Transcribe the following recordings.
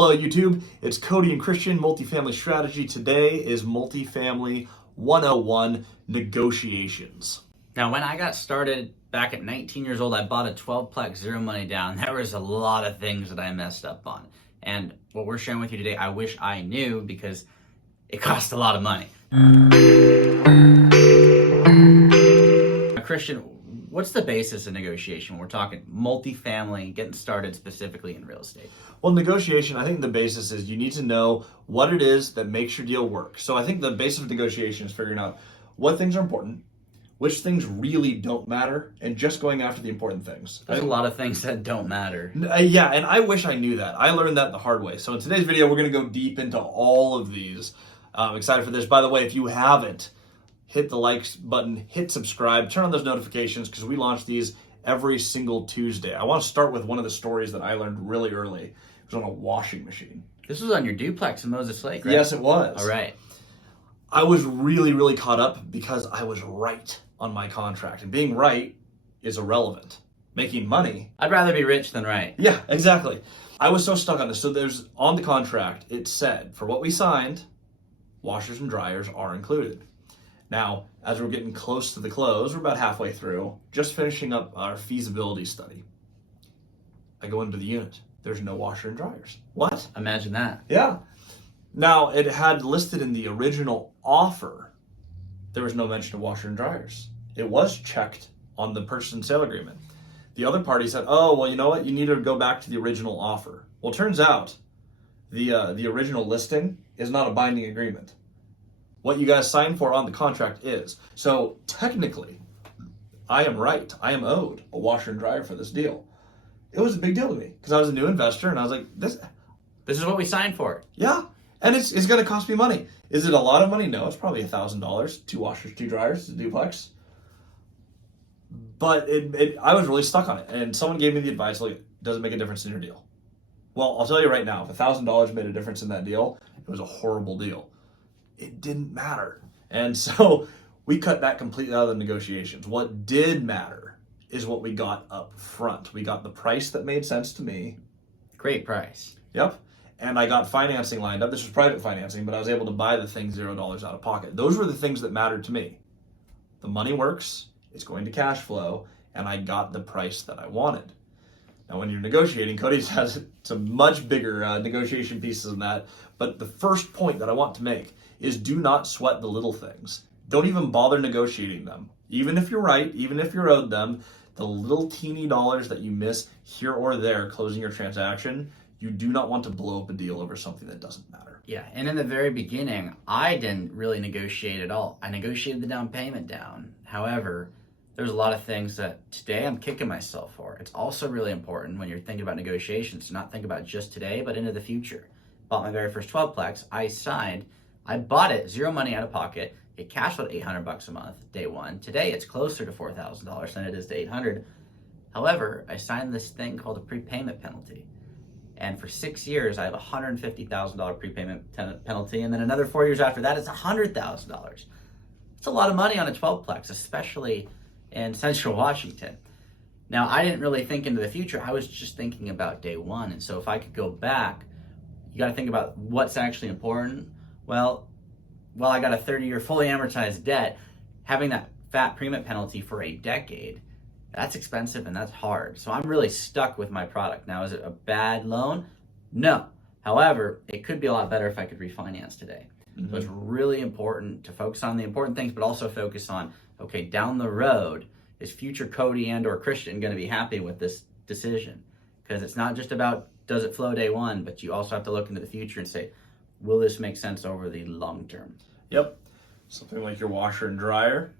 Hello YouTube, it's Cody and Christian, Multifamily Strategy. Today is Multifamily 101, Negotiations. Now, when I got started back at 19 years old, I bought a 12-plex, zero money down. There was a lot of things that I messed up on. And what we're sharing with you today, I wish I knew because it cost a lot of money. Now, Christian, what's the basis of negotiation when we're talking multifamily, getting started specifically in real estate? Well, negotiation, I think the basis is you need to know what it is that makes your deal work. So I think the basis of negotiation is figuring out what things are important, which things really don't matter, and just going after the important things. There's a lot of things that don't matter. Yeah, and I wish I knew that. I learned that the hard way. So in today's video, we're going to go deep into all of these. I'm excited for this. By the way, if you haven't, hit the likes button, hit subscribe, turn on those notifications because we launch these every single Tuesday. I want to start with one of the stories that I learned really early. It was on a washing machine. This was on your duplex in Moses Lake, right? Yes, it was. All right. I was really caught up because I was right on my contract. And being right is irrelevant. Making money. I'd rather be rich than right. Yeah, exactly. I was so stuck on this. So there's on the contract, it said, for what we signed, washers and dryers are included. Now, as we're getting close to the close, we're about halfway through, just finishing up our feasibility study. I go into the unit. There's no washer and dryers. What? Imagine that. Yeah. Now, it had listed in the original offer, there was no mention of washer and dryers. It was checked on the purchase and sale agreement. The other party said, oh, well, you know what? You need to go back to the original offer. Well, it turns out the original listing is not a binding agreement. What you guys signed for on the contract is. So technically, I am right. I am owed a washer and dryer for this deal. It was a big deal to me because I was a new investor and I was like, this is what we signed for. Yeah. And it's going to cost me money. Is it a lot of money? No, it's probably $1,000, 2 washers, 2 dryers, a duplex. But I was really stuck on it. And someone gave me the advice, like, does it make a difference in your deal? Well, I'll tell you right now, if $1,000 made a difference in that deal, it was a horrible deal. It didn't matter. And so we cut that completely out of the negotiations. What did matter is what we got up front. We got the price that made sense to me. Great price. Yep. And I got financing lined up. This was private financing, but I was able to buy the thing $0 out of pocket. Those were the things that mattered to me. The money works, it's going to cash flow, and I got the price that I wanted. Now, when you're negotiating, Cody has some much bigger negotiation pieces than that. But the first point that I want to make is do not sweat the little things. Don't even bother negotiating them. Even if you're right, even if you're owed them, the little teeny dollars that you miss here or there closing your transaction, you do not want to blow up a deal over something that doesn't matter. Yeah, and in the very beginning, I didn't really negotiate at all. I negotiated the down payment down. However, there's a lot of things that today I'm kicking myself for. It's also really important when you're thinking about negotiations to not think about just today, but into the future. Bought my very first 12-plex. I bought it, zero money out of pocket. It cashed flowed $800 a month, day one. Today, it's closer to $4,000 than it is to $800. However, I signed this thing called a prepayment penalty. And for 6 years, I have a $150,000 prepayment penalty. And then another 4 years after that, it's $100,000. It's a lot of money on a 12-plex, especially in Central Washington. Now, I didn't really think into the future. I was just thinking about day one. And so if I could go back, you got to think about what's actually important. Well, I got a 30-year fully amortized debt. Having that fat prepayment penalty for a decade, that's expensive and that's hard. So I'm really stuck with my product. Now, is it a bad loan? No. However, it could be a lot better if I could refinance today. Mm-hmm. So it's really important to focus on the important things, but also focus on, okay, down the road, is future Cody and or Christian going to be happy with this decision? Because it's not just about does it flow day one, but you also have to look into the future and say, will this make sense over the long term? Yep. Something like your washer and dryer.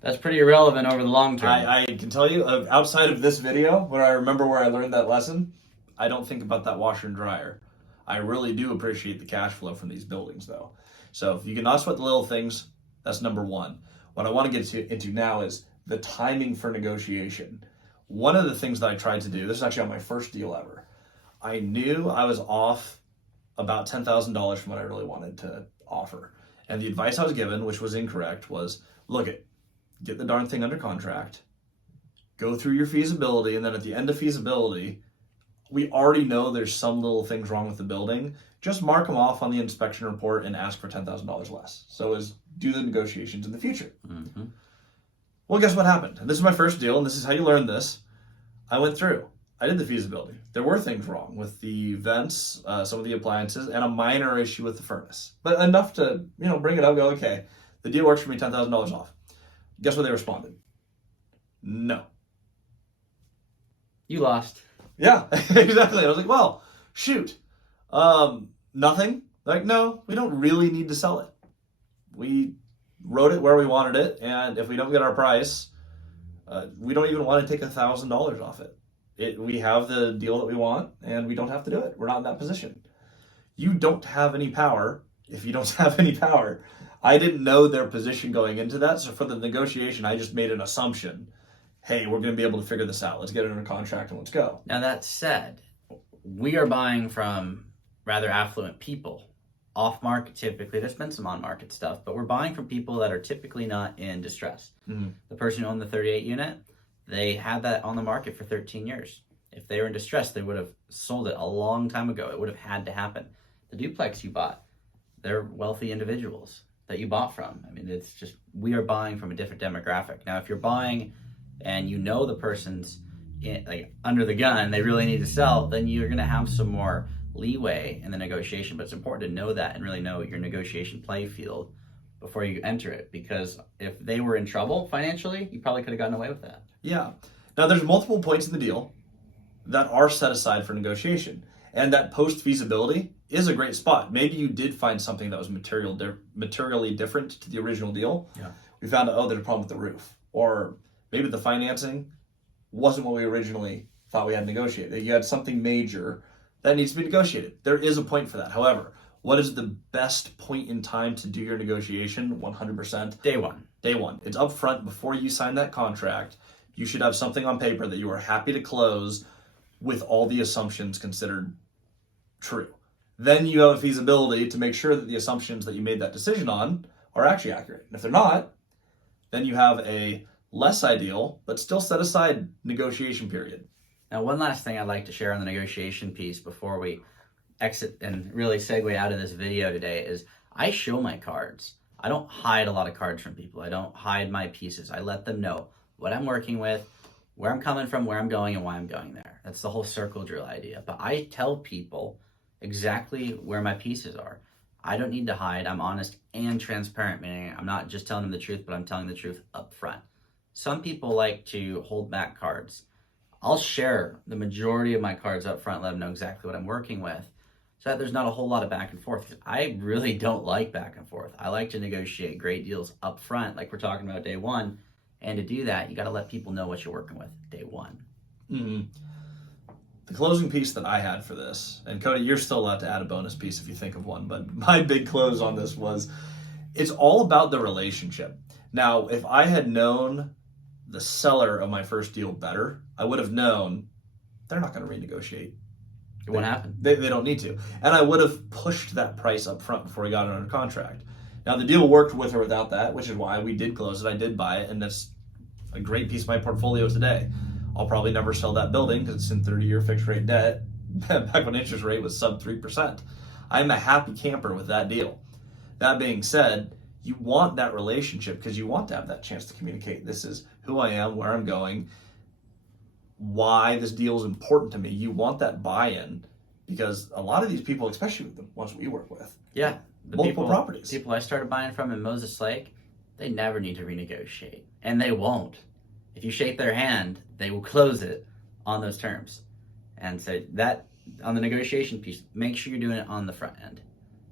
That's pretty irrelevant over the long term. I can tell you, outside of this video, where I remember where I learned that lesson, I don't think about that washer and dryer. I really do appreciate the cash flow from these buildings, though. So if you can not sweat the little things, that's number one. What I want to get into now is the timing for negotiation. One of the things that I tried to do, this is actually on my first deal ever, I knew I was off about $10,000 from what I really wanted to offer. And the advice I was given, which was incorrect, was get the darn thing under contract, go through your feasibility, and then at the end of feasibility, we already know there's some little things wrong with the building, just mark them off on the inspection report and ask for $10,000 less. So as do the negotiations in the future. Mm-hmm. Well, guess what happened? This is my first deal, and this is how you learn this. I went through. I did the feasibility. There were things wrong with the vents, some of the appliances, and a minor issue with the furnace. But enough to, bring it up, go, okay, the deal works for me, $10,000 off. Guess what they responded? No. You lost. Yeah, exactly. I was like, well, shoot. Nothing? Like, no, we don't really need to sell it. We wrote it where we wanted it, and if we don't get our price, we don't even want to take $1,000 off it. We have the deal that we want, and we don't have to do it. We're not in that position. You don't have any power if you don't have any power. I didn't know their position going into that, so for the negotiation, I just made an assumption. Hey, we're going to be able to figure this out. Let's get it under contract and let's go. Now that said, we are buying from rather affluent people. Off-market typically, there's been some on-market stuff, but we're buying from people that are typically not in distress. Mm-hmm. The person who owned the 38 unit, they had that on the market for 13 years. If they were in distress, they would have sold it a long time ago. It would have had to happen. The duplex you bought, they're wealthy individuals that you bought from. I mean, it's just, we are buying from a different demographic. Now, if you're buying and the person's under the gun, they really need to sell, then you're going to have some more leeway in the negotiation. But it's important to know that and really know your negotiation play field before you enter it, because if they were in trouble financially, you probably could have gotten away with that. Yeah. Now, there's multiple points in the deal that are set aside for negotiation, and that post-feasibility is a great spot. Maybe you did find something that was materially different to the original deal. Yeah. We found out, there's a problem with the roof, or maybe the financing wasn't what we originally thought we had negotiated. You had something major that needs to be negotiated. There is a point for that. However, what is the best point in time to do your negotiation? 100%. Day one. Day one. It's up front before you sign that contract. You should have something on paper that you are happy to close with all the assumptions considered true. Then you have a feasibility to make sure that the assumptions that you made that decision on are actually accurate. And if they're not, then you have a less ideal, but still set aside negotiation period. Now, one last thing I'd like to share on the negotiation piece before we exit and really segue out of this video today is I show my cards. I don't hide a lot of cards from people. I don't hide my pieces. I let them know what I'm working with, where I'm coming from, where I'm going, and why I'm going there. That's the whole circle drill idea. But I tell people exactly where my pieces are. I don't need to hide. I'm honest and transparent, meaning I'm not just telling them the truth, but I'm telling the truth up front. Some people like to hold back cards. I'll share the majority of my cards up front, let them know exactly what I'm working with, so that there's not a whole lot of back and forth. Because I really don't like back and forth. I like to negotiate great deals up front, like we're talking about day one. And to do that, you got to let people know what you're working with day one. Mm-hmm. The closing piece that I had for this, and Cody, you're still allowed to add a bonus piece if you think of one, but my big close on this was, it's all about the relationship. Now, if I had known the seller of my first deal better, I would have known they're not going to renegotiate. It won't happen. They don't need to. And I would have pushed that price up front before we got it under contract. Now, the deal worked with or without that, which is why we did close it. I did buy it, and that's a great piece of my portfolio today. I'll probably never sell that building because it's in 30-year fixed rate debt, back when interest rate was sub 3%. I'm a happy camper with that deal. That being said, you want that relationship because you want to have that chance to communicate. This is who I am, where I'm going, why this deal is important to me. You want that buy-in because a lot of these people, especially the ones we work with, yeah, multiple properties. People I started buying from in Moses Lake, they never need to renegotiate, and they won't. If you shake their hand, they will close it on those terms. And so that, on the negotiation piece, make sure you're doing it on the front end.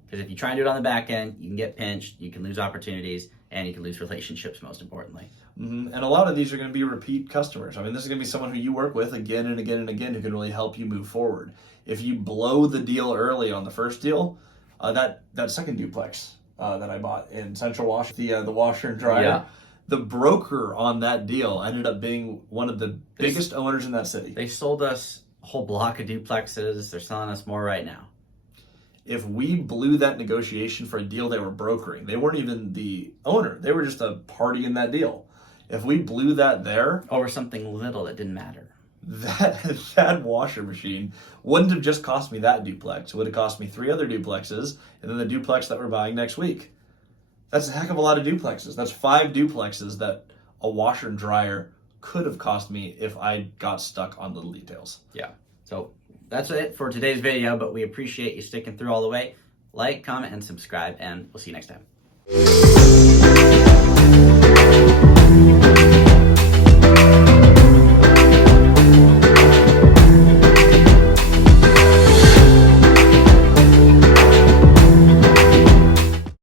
Because if you try and do it on the back end, you can get pinched, you can lose opportunities, and you can lose relationships, most importantly. Mm-hmm. And a lot of these are going to be repeat customers. I mean, this is going to be someone who you work with again and again and again who can really help you move forward. If you blow the deal early on the first deal, that second duplex that I bought in Central Washington, the washer and dryer, yeah. The broker on that deal ended up being one of the biggest owners in that city. They sold us a whole block of duplexes. They're selling us more right now. If we blew that negotiation for a deal they were brokering, they weren't even the owner. They were just a party in that deal. If we blew that there... over something little that didn't matter. that washer machine wouldn't have just cost me that duplex. It would have cost me 3 other duplexes and then the duplex that we're buying next week. That's a heck of a lot of duplexes. That's 5 duplexes that a washer and dryer could have cost me if I got stuck on little details. Yeah. So that's it for today's video, but we appreciate you sticking through all the way. Like, comment, and subscribe, and we'll see you next time.